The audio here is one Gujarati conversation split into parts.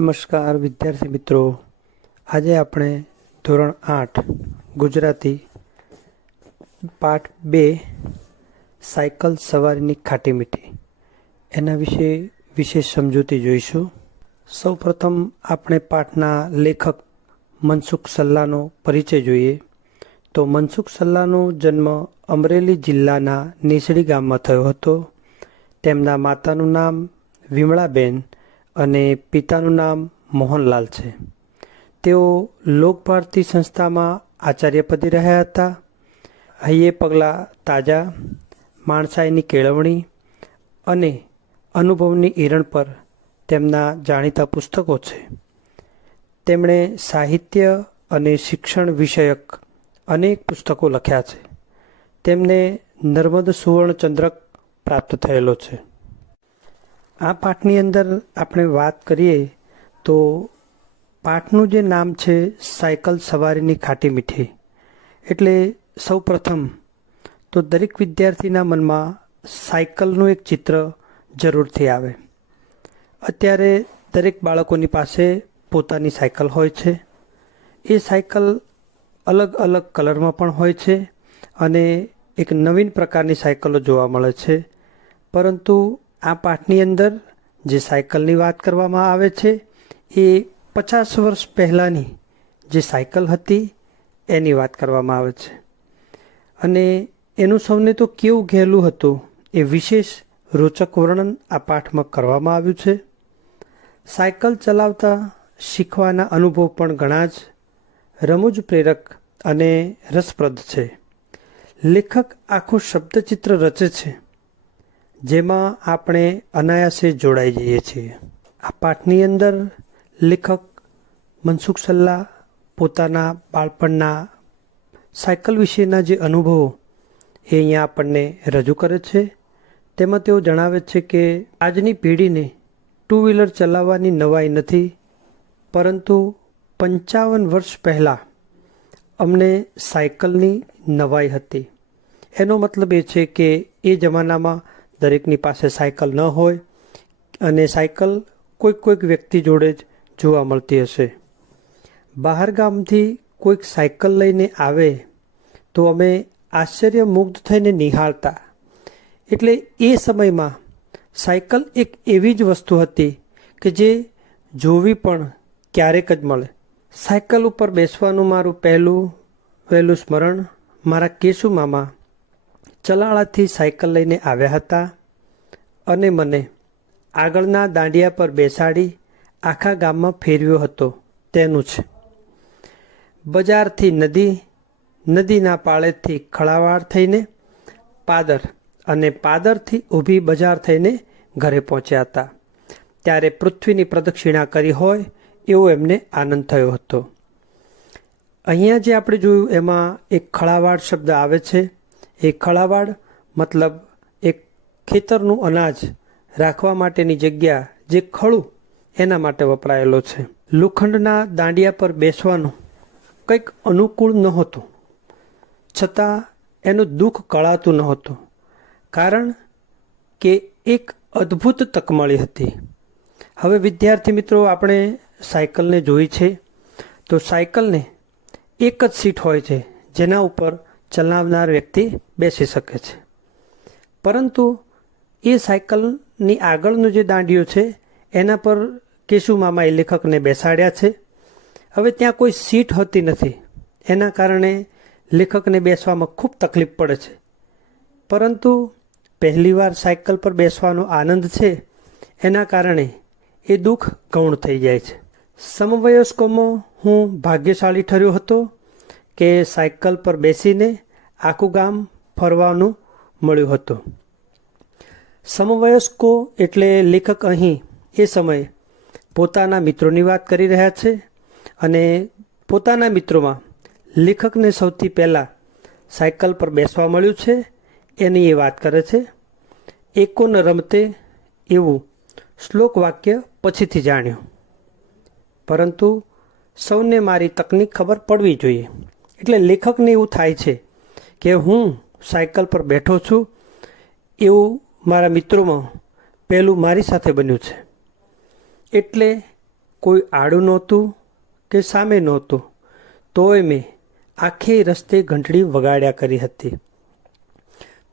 નમસ્કાર, વિદ્યાર્થી મિત્રો. આજે આપણે ધોરણ આઠ, ગુજરાતી પાઠ બે, સાયકલ સવારીની ખાટી મીઠી. એના વિશે વિશેષ સમજૂતી જોઈશું. સૌપ્રથમ આપણે પાઠના લેખક મનસુખ સલ્લાનો પરિચય જોઈએ. તો મનસુખ સલ્લાનો જન્મ અમરેલી જિલ્લાના નેસડી ગામમાં થયો હતો. તેમના માતાનું નામ વિમળાબેન અને પિતાનું નામ મોહનલાલ છે. તેઓ લોકભારતી સંસ્થામાં આચાર્ય પદે રહ્યા હતા. હૈયે પગલાં તાજા, માણસાઈની કેળવણી અને અનુભવની ઈરણ પર તેમના જાણીતા પુસ્તકો છે. તેમણે સાહિત્ય અને શિક્ષણ વિષયક અનેક પુસ્તકો લખ્યા છે. તેમને નર્મદ સુવર્ણ ચંદ્રક પ્રાપ્ત થયેલો છે. આ પાઠની અંદર આપણે વાત કરીએ તો પાઠનું જે નામ છે સાયકલ સવારીની ખાટી મીઠી. એટલે સૌ પ્રથમ તો દરેક વિદ્યાર્થીના મનમાં સાયકલનું એક ચિત્ર જરૂરથી આવે. અત્યારે દરેક બાળકોની પાસે પોતાની સાયકલ હોય છે. એ સાયકલ અલગ અલગ કલરમાં પણ હોય છે અને એક નવીન પ્રકારની સાયકલો જોવા મળે છે. પરંતુ આ પાઠની અંદર જે સાયકલની વાત કરવામાં આવે છે, એ પચાસ વર્ષ પહેલાંની જે સાયકલ હતી, એની વાત કરવામાં આવે છે. અને એનું સૌને તો કેવું ઘેલું હતું, એ વિશેષ રોચક વર્ણન આ પાઠમાં કરવામાં આવ્યું છે. સાયકલ ચલાવતા શીખવાના અનુભવ પણ ઘણા જ રમૂજ પ્રેરક અને રસપ્રદ છે. લેખક આખું શબ્દચિત્ર રચે છે. જેમાં આપણે અનાયાસે જોડાઈ જઈએ છીએ. આ પાઠની અંદર લેખક મનસુખ સલ્લા પોતાના બાળપણના સાયકલ વિશેના જે અનુભવો એ અહીંયા આપણને રજૂ કરે છે. તેમાં તેઓ જણાવે છે કે આજની પેઢીને ટુ વ્હીલર ચલાવવાની નવાઈ નથી, પરંતુ પંચાવન વર્ષ પહેલાં અમને સાયકલની નવાઈ હતી. એનો મતલબ એ છે કે એ જમાનામાં દરેકની પાસે સાયકલ ન હોય અને સાયકલ કોઈક કોઈક વ્યક્તિ જોડે જ જોવા મળતી હશે. બહાર ગામથી કોઈક સાયકલ લઈને આવે તો અમે આશ્ચર્ય મુગ્ધ થઈને નિહાળતા. એટલે એ સમયમાં સાયકલ એક એવી જ વસ્તુ હતી કે જે જોવી પણ ક્યારેક જ મળે. સાયકલ ઉપર બેસવાનું મારું પહેલું વહેલું સ્મરણ, મારા કેશુ મામા ચલાળાથી સાયકલ લઈને આવ્યા હતા અને મને આગળના દાંડિયા પર બેસાડી આખા ગામમાં ફેરવ્યો હતો. તેનું છે બજારથી નદી, નદીના પાળેથી ખળાવાળ થઈને પાદર અને પાદરથી ઊભી બજાર થઈને ઘરે પહોંચ્યા હતા. ત્યારે પૃથ્વીની પ્રદક્ષિણા કરી હોય એવો એમને આનંદ થયો હતો. અહીંયા જે આપણે જોયું, એમાં એક ખળાવાળ શબ્દ આવે છે એ ખળાવાડ મતલબ એક ખેતરનું અનાજ રાખવા માટેની જગ્યા જે ખળું એના માટે વપરાયેલો છે. લોખંડના દાંડિયા પર બેસવાનું કંઈક અનુકૂળ નહોતું. છતાં એનું દુઃખ કળાતું નહોતું, કારણ કે એક અદ્ભુત તક મળી હતી. હવે વિદ્યાર્થી મિત્રો, આપણે સાયકલને જોઈ છે. તો સાયકલને એક જ સીટ હોય છે, જેના ઉપર ચલાવનાર વ્યક્તિ બેસી શકે છે. પરંતુ એ સાયકલની આગળનું જે દાંડિયું છે, એના પર કેશુ એ લેખકને બેસાડ્યા છે. હવે ત્યાં કોઈ સીટ હોતી નથી. એના કારણે લેખકને બેસવામાં ખૂબ તકલીફ પડે છે. પરંતુ પહેલીવાર સાયકલ પર બેસવાનો આનંદ છે, એના કારણે એ દુઃખ ગૌણ થઈ જાય છે. સમવયસ્કોમાં હું ભાગ્યશાળી ઠર્યો હતો. કે સાયકલ પર બેસીને આખું ગામ ફરવાનું મળ્યું હતું. સમવયસ્કો એટલે લેખક અહીં એ સમયે પોતાના મિત્રોની વાત કરી રહ્યા છે અને પોતાના મિત્રોમાં લેખકને સૌથી પહેલાં સાયકલ પર બેસવા મળ્યું છે. એની એ વાત કરે છે, એકો ન રમતે એવું શ્લોક વાક્ય પછીથી જાણ્યું. પરંતુ સૌને મારી તકની ખબર પડવી જોઈએ. એટલે લેખકને એવું થાય છે કે હું સાયકલ પર બેઠો છું, એવું મારા મિત્રોમાં પહેલું મારી સાથે બન્યું છે. એટલે કોઈ આડું નહોતું કે સામે નહોતું, તોય મેં આખે રસ્તે ઘંટડી વગાડ્યા કરી હતી.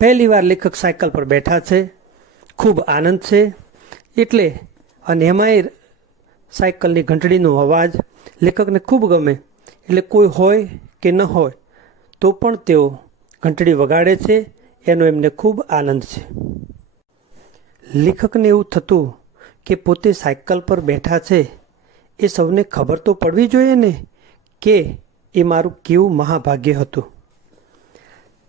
પહેલી વાર લેખક સાયકલ પર બેઠા છે, ખૂબ આનંદ છે, એટલે અને એમાંય સાયકલની ઘંટડીનો અવાજ લેખકને ખૂબ ગમે, એટલે કોઈ હોય કે ન હોય, તો પણ તેઓ ઘંટડી વગાડે છે, એનો એમને ખૂબ આનંદ છે. લેખકને એવું થતું કે પોતે સાયકલ પર બેઠા છે, એ સૌને ખબર તો પડવી જોઈએ ને કે એ મારું કેવું મહાભાગ્ય હતું.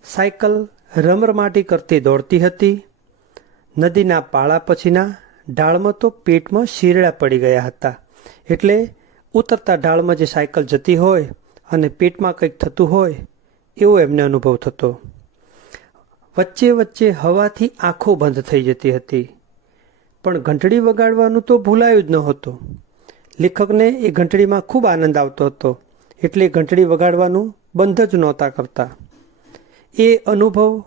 સાયકલ રમરમાટી કરતી દોડતી હતી, નદીના પાળા પછીના ઢાળમાં તો પેટમાં શીરડા પડી ગયા હતા, એટલે ઉતરતા ઢાળમાં જે સાયકલ જતી હોય અને પેટમાં કંઈક થતું હોય, એવો એમને અનુભવ થતો. વચ્ચે વચ્ચે હવાથી આંખો બંધ થઈ જતી હતી. પણ ઘંટડી વગાડવાનું તો ભૂલાયું જ નહોતું. લેખકને એ ઘંટડીમાં ખૂબ આનંદ આવતો હતો, એટલે ઘંટડી વગાડવાનું બંધ જ નહોતા કરતા. એ અનુભવ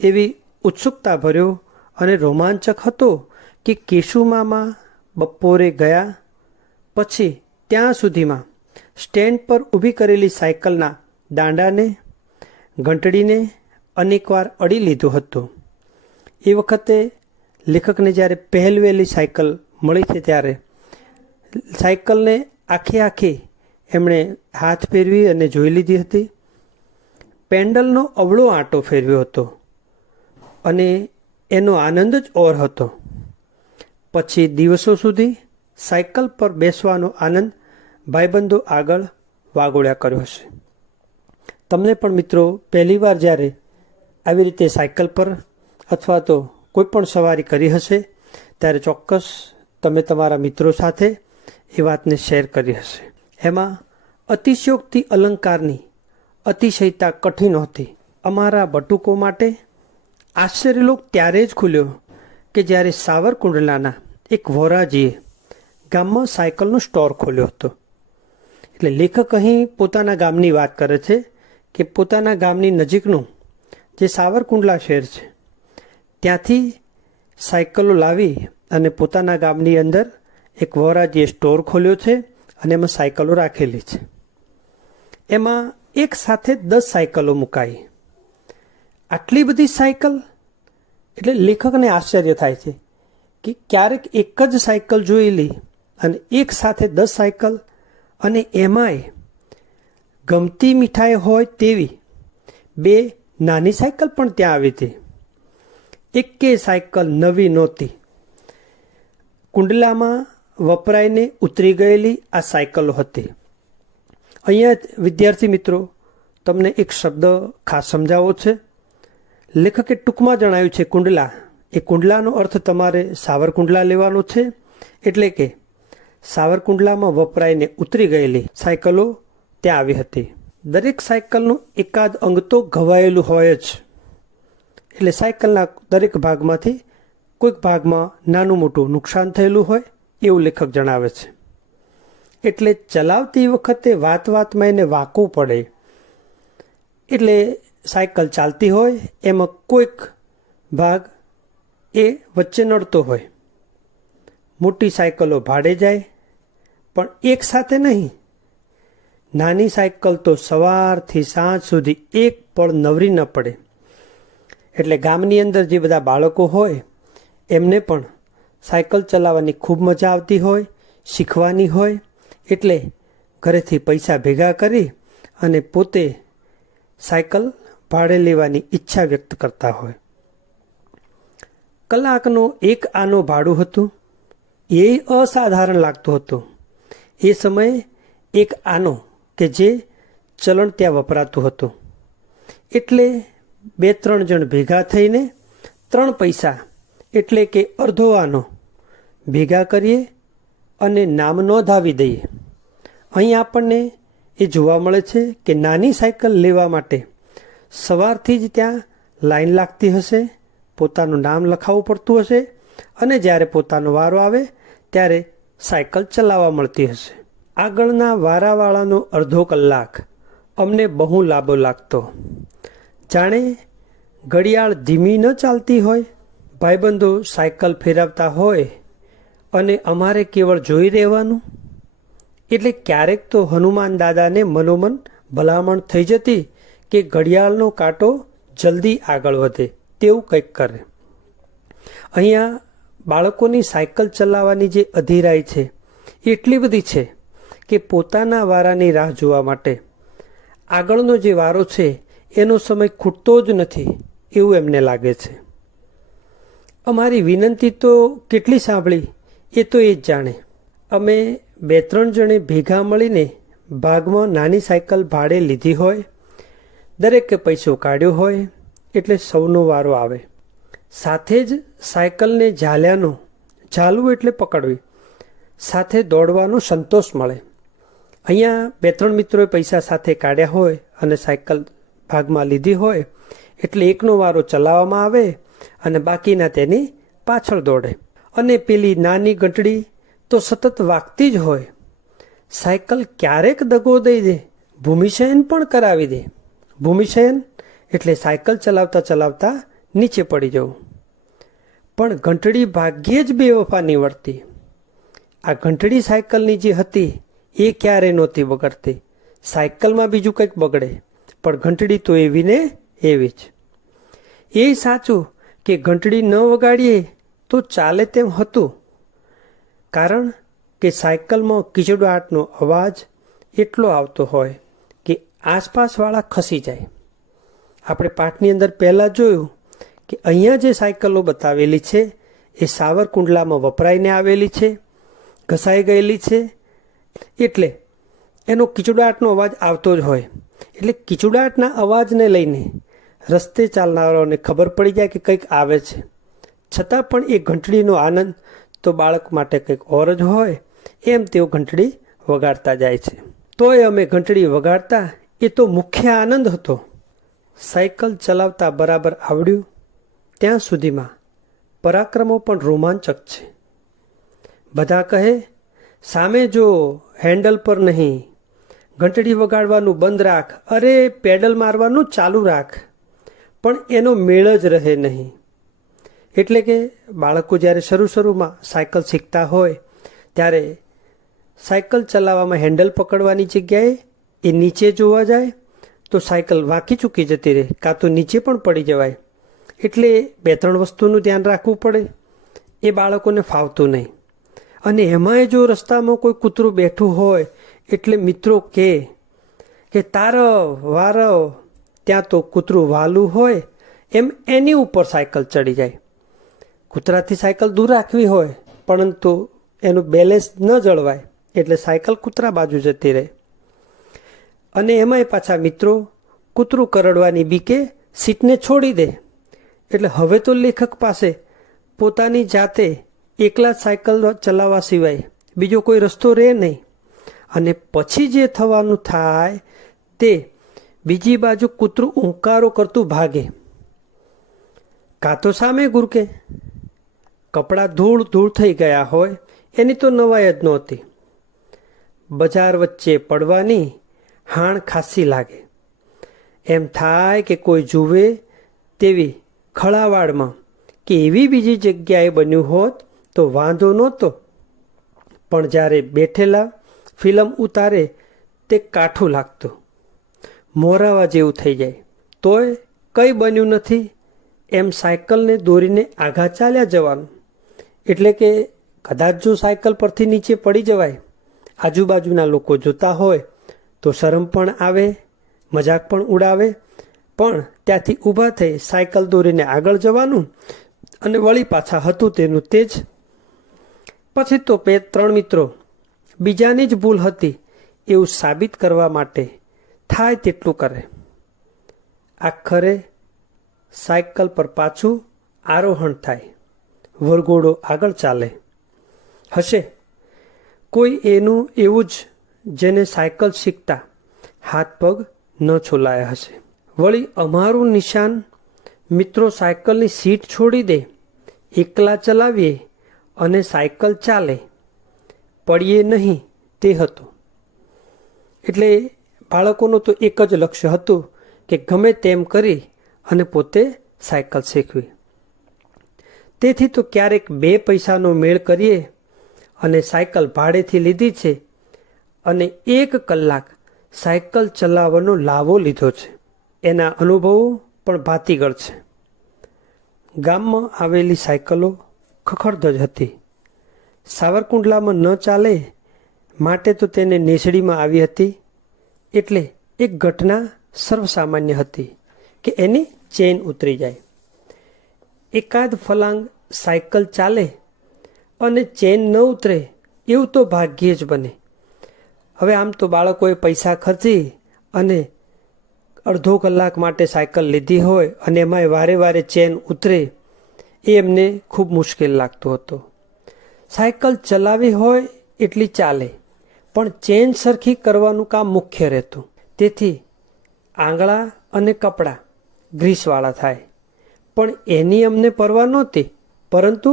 એવી ઉત્સુકતા ભર્યો અને રોમાંચક હતો કે કેશુમામાં બપોરે ગયા પછી ત્યાં સુધીમાં સ્ટેન્ડ પર ઊભી કરેલી સાયકલના દાંડાને, ઘંટડીને અનેકવાર અડી લીધું હતું. એ વખતે લેખકને જ્યારે પહેલવેલી સાયકલ મળી છે ત્યારે સાયકલને આખી આખી એમણે હાથ ફેરવી અને જોઈ લીધી હતી. પેન્ડલનો અવળો આંટો ફેરવ્યો હતો અને એનો આનંદ જ ઓર હતો. પછી દિવસો સુધી સાયકલ પર બેસવાનો આનંદ ભાઈબંધો આગળ વાગોળ્યા કર્યો હશે. તમને પણ મિત્રો પહેલીવાર જ્યારે આવી રીતે સાયકલ પર અથવા તો કોઈ પણ સવારી કરી હશે, ત્યારે ચોક્કસ તમે તમારા મિત્રો સાથે એ વાતને શેર કરી હશે. એમાં અતિશયોક્તિ અલંકારની અતિશયતા કઠિન હતી. અમારા બટુકો માટે આશ્ચર્યલોક ત્યારે જ ખુલ્યો કે જ્યારે સાવરકુંડલાના એક વોરાજીએ ગામમાં સાયકલનો સ્ટોર ખોલ્યો હતો. એટલે લેખક અહીં પોતાના ગામની વાત કરે છે કે પોતાના ગામની નજીકનું જે સાવરકુંડલા શહેર છે, ત્યાંથી સાયકલો લાવી અને પોતાના ગામની અંદર એક વરાજીએ સ્ટોર ખોલ્યો છે અને એમાં સાયકલો રાખેલી છે. એમાં એક સાથે દસ સાયકલો મુકાઈ. આટલી બધી સાયકલ? એટલે લેખકને આશ્ચર્ય થાય છે કે ક્યારેક એક જ સાયકલ જોયેલી અને એક સાથે દસ સાયકલ અને એમાંય ગમતી મીઠાઈ હોય તેવી બે નાની સાયકલ પણ ત્યાં આવી હતી. એકે સાયકલ નવી નહોતી. કુંડલામાં વપરાઈને ઉતરી ગયેલી આ સાયકલો હતી. અહીંયા વિદ્યાર્થી મિત્રો, તમને એક શબ્દ ખાસ સમજાવો છે. લેખકે ટૂંકમાં જણાવ્યું છે, કુંડલા. એ કુંડલાનો અર્થ તમારે સાવરકુંડલા લેવાનો છે, એટલે કે સાવરકુંડલામાં વપરાઈને ઉતરી ગયેલી સાયકલો ત્યાં આવી હતી. દરેક સાયકલનું એકાદ અંગ તો ઘવાયેલું હોય જ. એટલે સાયકલના દરેક ભાગમાંથી કોઈક ભાગમાં નાનું મોટું નુકસાન થયેલું હોય એવું લેખક જણાવે છે. એટલે ચલાવતી વખતે વાત વાતમાં એને વાંકવું પડે. એટલે સાયકલ ચાલતી હોય, એમાં કોઈક ભાગ એ વચ્ચે નડતો હોય. મોટી સાયકલો ભાડે જાય પણ એક સાથે નહીં. નાની સાયકલ તો સવારથી સાંજ સુધી એક પળ નવરી ન પડે. એટલે ગામની અંદર જે બધા બાળકો હોય, એમને પણ સાયકલ ચલાવવાની ખૂબ મજા આવતી હોય, શીખવાની હોય, એટલે ઘરેથી પૈસા ભેગા કરી અને પોતે સાયકલ ભાડે લેવાની ઈચ્છા વ્યક્ત કરતા હોય. કલાકનો એક આનો ભાડું હતું. એ અસાધારણ લાગતું હતું. એ સમયે એક આનો કે જે ચલણ ત્યાં વપરાતું હતું. એટલે બે ત્રણ જણ ભેગા થઈને ત્રણ પૈસા એટલે કે અડધો આનો ભેગા કરીએ અને નામ નોંધાવી દઈએ. અહીં આપણને એ જોવા મળે છે કે નાની સાયકલ લેવા માટે સવારથી જ ત્યાં લાઈન લાગતી હશે, પોતાનું નામ લખાવવું પડતું હશે અને જ્યારે પોતાનો વારો આવે ત્યારે સાયકલ ચલાવવા મળતી હશે. આગળના વારાવાળાનો અડધો કલાક અમને બહુ લાંબો લાગતો. જાણે ઘડિયાળ ધીમી ન ચાલતી હોય, ભાઈબંધો સાયકલ ફેરવતા હોય, અને અમારે કેવળ જોઈ રહેવાનું? એટલે ક્યારેક તો હનુમાન દાદાને મનોમન ભલામણ થઈ જતી કે ઘડિયાળનો કાંટો જલ્દી આગળ વધે, તેવું કંઈક કરે. અહીંયા બાળકોની સાયકલ ચલાવવાની જે અધીરાઈ છે એટલી બધી છે કે પોતાના વારાની રાહ જોવા માટે. આગળનો જે વારો છે, એનો સમય ખૂટતો જ નથી એવું એમને લાગે છે. અમારી વિનંતી તો કેટલી સાંભળી, એ તો એ જ જાણે. અમે બે ત્રણ જણે ભેગા મળીને ભાગમાં નાની સાયકલ ભાડે લીધી હોય, દરેકે પૈસો કાઢ્યો હોય, એટલે સૌનો વારો આવે. સાથે જ સાયકલને ઝાલ્યાનું, ઝાલવું એટલે પકડવી. સાથે દોડવાનો સંતોષ મળે. અહીંયા બે ત્રણ મિત્રોએ પૈસા સાથે કાઢ્યા હોય અને સાયકલ ભાગમાં લીધી હોય, એટલે એકનો વારો ચલાવવામાં આવે અને બાકીના તેની પાછળ દોડે. અને પેલી નાની ગંટડી તો સતત વાગતી જ હોય. સાયકલ ક્યારેક દગો દઈ દે, ભૂમિશયન પણ કરાવી દે. ભૂમિશયન એટલે સાયકલ ચલાવતા ચલાવતા નીચે પડી જવું. પણ ઘંટડી ભાગ્યે જ બેવફા નીવડતી. આ ઘંટડી સાયકલની જે હતી, એ ક્યારે નહોતી બગડતી. સાયકલમાં બીજું કંઈક બગડે, પણ ઘંટડી તો એવી ને એવી જ. એ સાચું કે ઘંટડી ન વગાડીએ તો ચાલે તેમ હતું. કારણ કે સાયકલમાં કીચડાટનો અવાજ એટલો આવતો હોય કે આસપાસવાળા ખસી જાય. આપણે પાઠની અંદર પહેલાં જોયું કે અહીંયા જે સાયકલો બતાવેલી છે, એ સાવરકુંડલામાં વપરાઈને આવેલી છે, ઘસાઈ ગયેલી છે. એટલે એનો કીચડાટનો અવાજ આવતો જ હોય. એટલે કીચડાટના અવાજને લઈને રસ્તે ચાલનારાઓને ખબર પડી જાય કે કંઈક આવે છે. છતાં પણ એ ઘંટડીનો આનંદ તો બાળક માટે કંઈક ઓર જ હોય, એમ તેઓ ઘંટડી વગાડતા જાય છે. તોય અમે ઘંટડી વગાડતા, એ તો મુખ્ય આનંદ હતો. સાયકલ ચલાવતા બરાબર આવડ્યું ત્યાં સુધીમાં પરાક્રમો પણ રોમાંચક છે. બધા કહે, સામે જો હેન્ડલ પર નહીં, ઘંટડી વગાડવાનું બંધ રાખ, અરે પેડલ મારવાનું ચાલુ રાખ. પણ એનો મેળ જ રહે નહીં. એટલે કે બાળકો જ્યારે શરૂ શરૂમાં સાયકલ શીખતા હોય, ત્યારે સાયકલ ચલાવવામાં હેન્ડલ પકડવાની જગ્યાએ એ નીચે જોવા જાય, તો સાયકલ વાંકી ચૂકી જતી રહે, કાં તો નીચે પણ પડી જવાય. એટલે બે ત્રણ વસ્તુનું ધ્યાન રાખવું પડે. એ બાળકોને ફાવતું નહીં. અને એમાંય જો રસ્તામાં કોઈ કૂતરું બેઠું હોય, એટલે મિત્રો કે કે તારવ વારવ ત્યાં તો કૂતરું વાલું હોય, એમ એની ઉપર સાયકલ ચડી જાય. કૂતરાથી સાયકલ દૂર રાખવી હોય, પરંતુ એનું બેલેન્સ ન જળવાય, એટલે સાયકલ કૂતરા બાજુ જતી રહે. અને એમાંય પાછા મિત્રો, કૂતરું કરડવાની બીકે સીટને છોડી દે. એટલે હવે તો લેખક પાસે પોતાની જાતે એકલા સાયકલ ચલાવવા સિવાય બીજો કોઈ રસ્તો રહે નહીં. અને પછી જે થવાનું થાય તે બીજી બાજુ કૂતરું ઊંકારો કરતું ભાગે. કાં તો સામે ગુરકે કપડાં ધૂળ ધૂળ થઈ ગયા હોય, એની તો નવાઈ જ નહોતી. બજાર વચ્ચે પડવાની હાણ ખાસી લાગે. એમ થાય કે કોઈ જુએ તેવી ખળાવાડમાં. કે એવી બીજી જગ્યાએ બન્યું હોત તો વાંધો નહોતો. પણ જ્યારે બેઠેલા ફિલ્મ ઉતારે તે કાઠું લાગતું. મોરાવા જેવું થઈ જાય. તોય કંઈ બન્યું નથી. એમ સાયકલને દોરીને આઘા ચાલ્યા જવાનું. એટલે કે કદાચ જો સાયકલ પરથી નીચે પડી જવાય. આજુબાજુના લોકો જોતા હોય તો શરમ પણ આવે, મજાક પણ ઉડાવે. પણ ત્યાંથી ઊભા થઈ સાયકલ દોરીને આગળ જવાનું અને વળી પાછા હતું તેનું તે જ પછી તો બે ત્રણ મિત્રો, બીજાની જ ભૂલ હતી એવું સાબિત કરવા માટે થાય તેટલું કરે. આખરે સાયકલ પર પાછું આરોહણ થાય. વરઘોડો આગળ ચાલે. હશે. કોઈ એનું એવું જ જેને સાયકલ શીખતા હાથ પગ ન છોલાયા હશે. વળી અમારું નિશાન, મિત્રો, સાયકલની સીટ છોડી દે, એકલા ચલાવીએ અને સાયકલ ચાલે. પડીએ નહીં તે હતું. એટલે બાળકોનું તો એક જ લક્ષ્ય હતું કે ગમે તેમ કરી અને પોતે સાયકલ શીખવી. તેથી તો ક્યારેક બે પૈસાનો મેળ કરીએ અને સાયકલ ભાડેથી લીધી છે અને એક કલાક સાયકલ ચલાવવાનો લાવો લીધો છે. એના અનુભવો પણ ભાતીગળ છે. ગામમાં આવેલી સાયકલો ખખડધજ હતી. સાવરકુંડલામાં ન ચાલે માટે તો તેને નેસડીમાં આવી હતી. એટલે એક ઘટના સર્વસામાન્ય હતી કે એની ચેન ઉતરી જાય. એકાદ ફલાંગ સાયકલ ચાલે અને ચેન ન ઉતરે એવું તો ભાગ્યે જ બને. હવે આમ તો બાળકોએ પૈસા ખર્ચી અને અડધો કલાક માટે સાયકલ લીધી હોય અને એમાંય વારે વારે ચેન ઉતરે, એ એમને ખૂબ મુશ્કેલ લાગતું હતું. સાયકલ ચલાવી હોય એટલી ચાલે, પણ ચેન સરખી કરવાનું કામ મુખ્ય રહેતું. તેથી આંગળા અને કપડાં ગ્રીસવાળા થાય. પણ એની અમને પરવા નહોતી, પરંતુ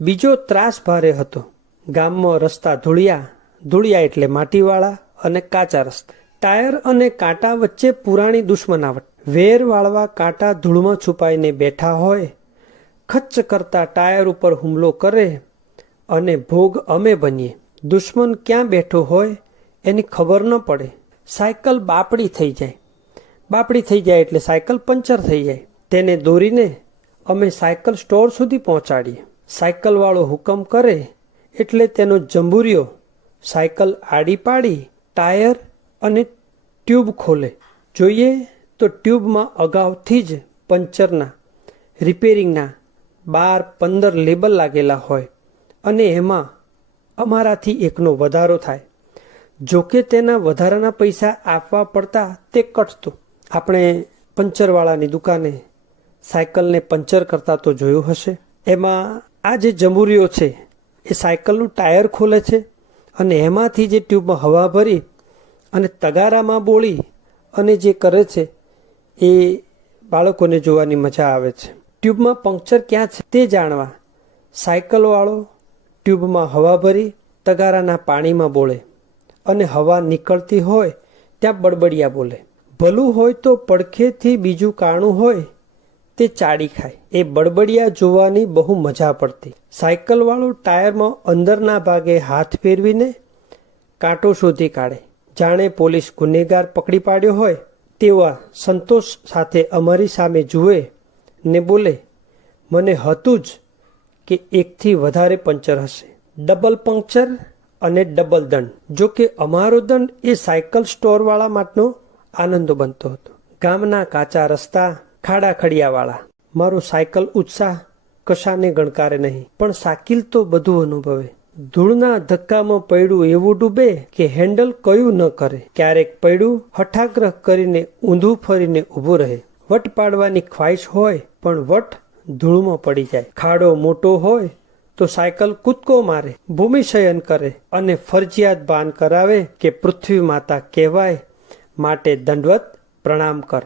બીજો ત્રાસ ભારે હતો. ગામમાં રસ્તા ધૂળિયા ધૂળિયા એટલે માટીવાળા અને કાચા રસ્તા. ટાયર અને કાંટા વચ્ચે પુરાણી દુશ્મનાવટ. વેર વાળવા કાંટા ધૂળમાં છુપાઈને બેઠા હોય, ખચ્ચ કરતા ટાયર ઉપર હુમલો કરે અને ભોગ અમે બનીએ. દુશ્મન ક્યાં બેઠો હોય એની ખબર ન પડે. સાયકલ બાપડી થઈ જાય. બાપડી થઈ જાય એટલે સાયકલ પંચર થઈ જાય. તેને દોરીને અમે સાયકલ સ્ટોર સુધી પહોંચાડીએ. સાયકલવાળો હુકમ કરે એટલે તેનો જંબુરિયો સાયકલ આડી પાડી, ટાયર અને ટ્યુબ ખોલે. જોઈએ તો ટ્યુબમાં અગાઉથી જ પંચરના, રિપેરિંગના બાર પંદર લેબલ લાગેલા હોય અને એમાં અમારાથી એકનો વધારો થાય. જોકે તેના વધારાના પૈસા આપવા પડતા તે કટતું. આપણે પંચરવાળાની દુકાને સાયકલને પંચર કરતા તો જોયું હશે. એમાં આ જે જમૂરીઓ છે, એ સાયકલનું ટાયર ખોલે છે અને એમાંથી જે ટ્યુબમાં હવા ભરી અને તગારામાં બોળી અને જે કરે છે, એ બાળકોને જોવાની મજા આવે છે. ટ્યુબમાં પંક્ચર ક્યાં છે તે જાણવા સાયકલવાળો ટ્યુબમાં હવા ભરી તગારાના પાણીમાં બોળે અને હવા નીકળતી હોય ત્યાં બડબડિયા બોલે. ભલું હોય તો પડખેથી બીજું કાણું હોય તે ચાડી ખાય. એ બડબડિયા જોવાની બહુ મજા પડતી. સાયકલવાળો ટાયરમાં અંદરના ભાગે હાથ ફેરવીને કાંટો શોધી કાઢે. જાણે પોલીસ ગુનેગાર પકડી પાડ્યો હોય તેવા સંતોષ સાથે અમારી સામે જુએ ને બોલે, મને હતું જ કે એકથી વધારે પંચર હશે. ડબલ પંક્ચર અને ડબલ દંડ. જો કે અમારો દંડ એ સાયકલ સ્ટોરવાળા માટેનો આનંદ બનતો હતો. ગામના કાચા રસ્તા, ખાડા ખડિયાવાળા. મારો સાયકલ ઉત્સાહ કશાને ગણકારે નહીં, પણ સાકિલ તો બધું અનુભવે. ધૂળના ધક્કામાં પૈડું એવું ડૂબે કે હેન્ડલ કયું ન કરે. ક્યારેક પૈડું હઠાગ્રહ કરીને ઊંધું ફરીને ઊભું રહે. વટ પાડવાની ખ્વાહિશ હોય, પણ વટ ધૂળમાં પડી જાય. ખાડો મોટો હોય, તો સાયકલ કૂદકો મારે ભૂમિશયન કરે અને ફરજિયાત બાન કરાવે કે પૃથ્વી માતા કહેવાય, માટે દંડવત પ્રણામ કર.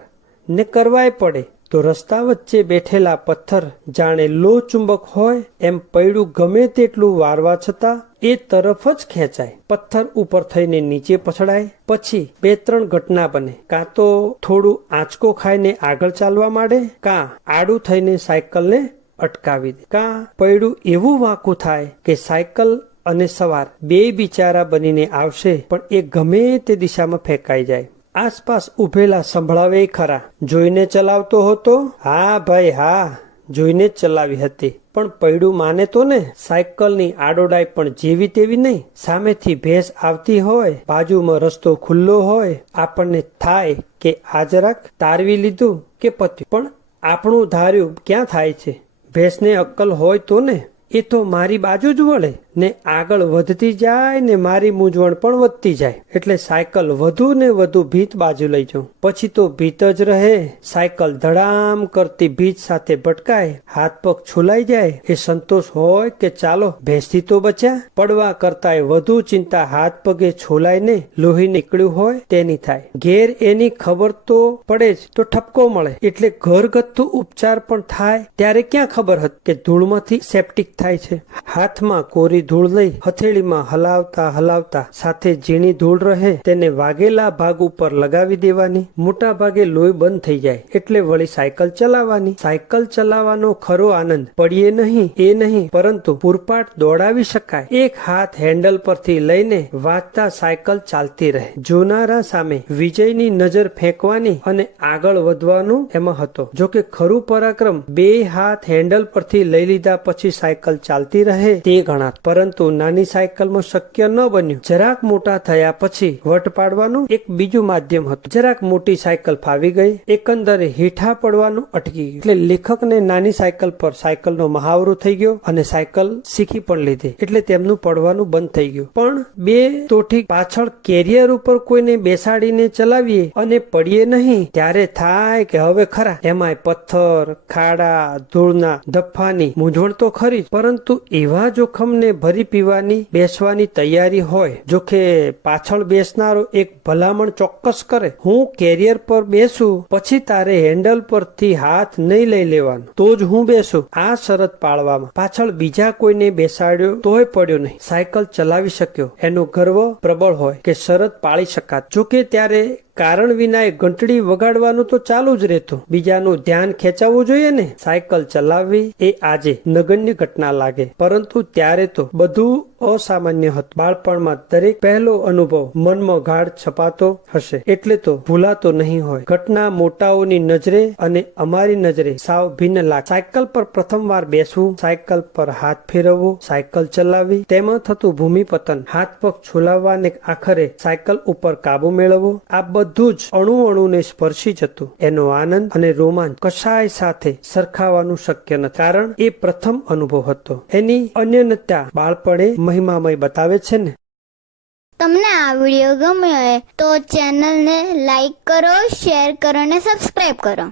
ને કરવાય પડે. તો રસ્તા વચ્ચે બેઠેલા પથ્થર જાણે લો ચુંબક હોય એમ પૈડું ગમે તેટલું વારવા છતાં એ તરફ જ ખેંચાય. પથ્થર ઉપર થઈને નીચે પછડાય, પછી બે ત્રણ ઘટના બને. કાં તો થોડું આંચકો ખાઈને આગળ ચાલવા માંડે, કાં આડું થઈને સાયકલને અટકાવી દે. કાં પૈડું એવું વાંકું થાય કે સાયકલ અને સવાર બે બિચારા બનીને આવશે, પણ એ ગમે તે દિશામાં ફેંકાઈ જાય. આસપાસ ઉભેલા સંભળાવે ખરા. જોઈને ચલાવતો હતો? હા ભાઈ, હા. જોઈને જ ચલાવી હતી. પણ પૈડું માને તો ને? સાયકલની આડોડાઈ પણ જેવી તેવી નહીં. સામેથી ભેંસ આવતી હોય, બાજુમાં રસ્તો ખુલ્લો હોય, આપણને થાય કે આજરાક તારવી લીધું કે પત્યું. પણ આપણું ધાર્યું ક્યાં થાય છે? ભેંસને અક્કલ હોય તો ને? એ તો મારી બાજુ જ વળે. ને આગળ વધતી જાય ને મારી મૂંઝવણ પણ વધતી જાય. એટલે સાયકલ વધુ ને વધુ ભીત બાજુ લઈ જાઉં. પછી તો ભીત જ રહે. સાયકલ ધડામ કરતી ભીત સાથે ભટકાય. હાથ પગ છોલાઈ જાય. એ સંતોષ હોય કે ચાલો, ભેંસથી તો બચ્યા. પડવા કરતાય વધુ ચિંતા હાથ પગે છોલાઈને લોહી નીકળ્યું હોય તેની થાય. ઘેર એની ખબર તો પડે જ, તો ઠપકો મળે. એટલે ઘરગથ્થુ ઉપચાર પણ થાય. ત્યારે ક્યાં ખબર હતી કે ધૂળમાંથી સેપ્ટિક થાય છે. હાથમાં કોરી ધૂળ લઈ હથેળીમાં હલાવતા હલાવતા સાથે ઝીણી ધૂળ રહે તેને વાગેલા ભાગ ઉપર લગાવી દેવાની. મોટા ભાગે લોહી બંધ થઈ જાય એટલે વળી સાયકલ ચલાવવાની. સાયકલ ચલાવવાનો ખરો આનંદ પડીએ નહીં, એ નહીં, પરંતુ પૂરપાટ દોડાવી શકાય. એક હાથ હેન્ડલ પરથી લઈને વાંચતા સાયકલ ચાલતી રહે. જોનારા સામે વિજયની નજર ફેંકવાની અને આગળ વધવાનું એમાં હતો. જો કે ખરું પરાક્રમ બે હાથ હેન્ડલ પરથી લઈ લીધા પછી સાયકલ ચાલતી રહે તે ગણાત. પરંતુ નાની સાયકલમાં શક્ય ન બન્યું. જરાક મોટા થયા પછી વટ પાડવાનું એક બીજું માધ્યમ હતું. જરાક મોટી સાયકલ ફાવી ગઈ, એકંદરે હેઠા પડવાનું અટકી ગયું. એટલે લેખકને નાની સાયકલ પર સાયકલનો મહાવરો થઈ ગયો અને સાયકલ શીખી પણ લીધી. એટલે તેમનું પડવાનું બંધ થઈ ગયું. પણ બે તોઠી પાછળ કેરિયર ઉપર કોઈને બેસાડીને ચલાવીએ અને પડીએ નહીં, ત્યારે થાય કે હવે ખરા. એમાંય પથ્થર, ખાડા, ધૂળના ધફ્ફાની મૂંઝવણ તો ખરી પરંતુ એવા જોખમને ભરી પીવાની, બેસવાની તૈયારી હોય, જો કે પાછળ બેસનારો એક ભલામણ ચોક્કસ કરે, હું કેરિયર પર બેસું, પછી તારે હેન્ડલ પરથી હાથ નહીં લઈ લેવાનો. તો જ હું બેસું, આ શરત પાળવામાં. પાછળ બીજા કોઈને બેસાડ્યો તોય પડ્યો નહીં. સાયકલ ચલાવી શક્યો. એનો ગર્વ પ્રબળ હોય કે શરત પાળી શકાત. જો કે ત્યારે કારણ વિના એ ઘંટડી વગાડવાનું તો ચાલુ જ રહેતું. બીજાનું ધ્યાન ખેંચાવવું જોઈએ ને? સાયકલ ચલાવવી એ આજે નગણ્ય ઘટના લાગે. પરંતુ ત્યારે તો બધું અસામાન્ય હતો બાળપણમાં દરેક પહેલો અનુભવ મનમાં ગાઢ છપાતો હશે. એટલે તો ભૂલાતો નહીં હોય. ઘટના મોટાઓની નજરે અને અમારી નજરે સાવ ભિન્ન લાગે. સાયકલ પર પ્રથમવાર બેસવું, સાયકલ પર હાથ ફેરવવો, સાયકલ ચલાવવી, તેમાં થતું ભૂમિપતન, હાથ પગ છોલાવવાને આખરે સાયકલ ઉપર કાબુ મેળવવો, આ બધું જ અણુ અણુને સ્પર્શી જતું. એનો આનંદ અને રોમાંચ કશાય સાથે સરખાવાનું શક્ય નથી. કારણ એ પ્રથમ અનુભવ હતો. એની અન્યનતા બાળપણે મહિમામય બતાવે છે ને? તમને આ વીડિયો ગમ્યો હોય તો ચેનલને લાઈક કરો, શેર કરો અને સબસ્ક્રાઈબ કરો.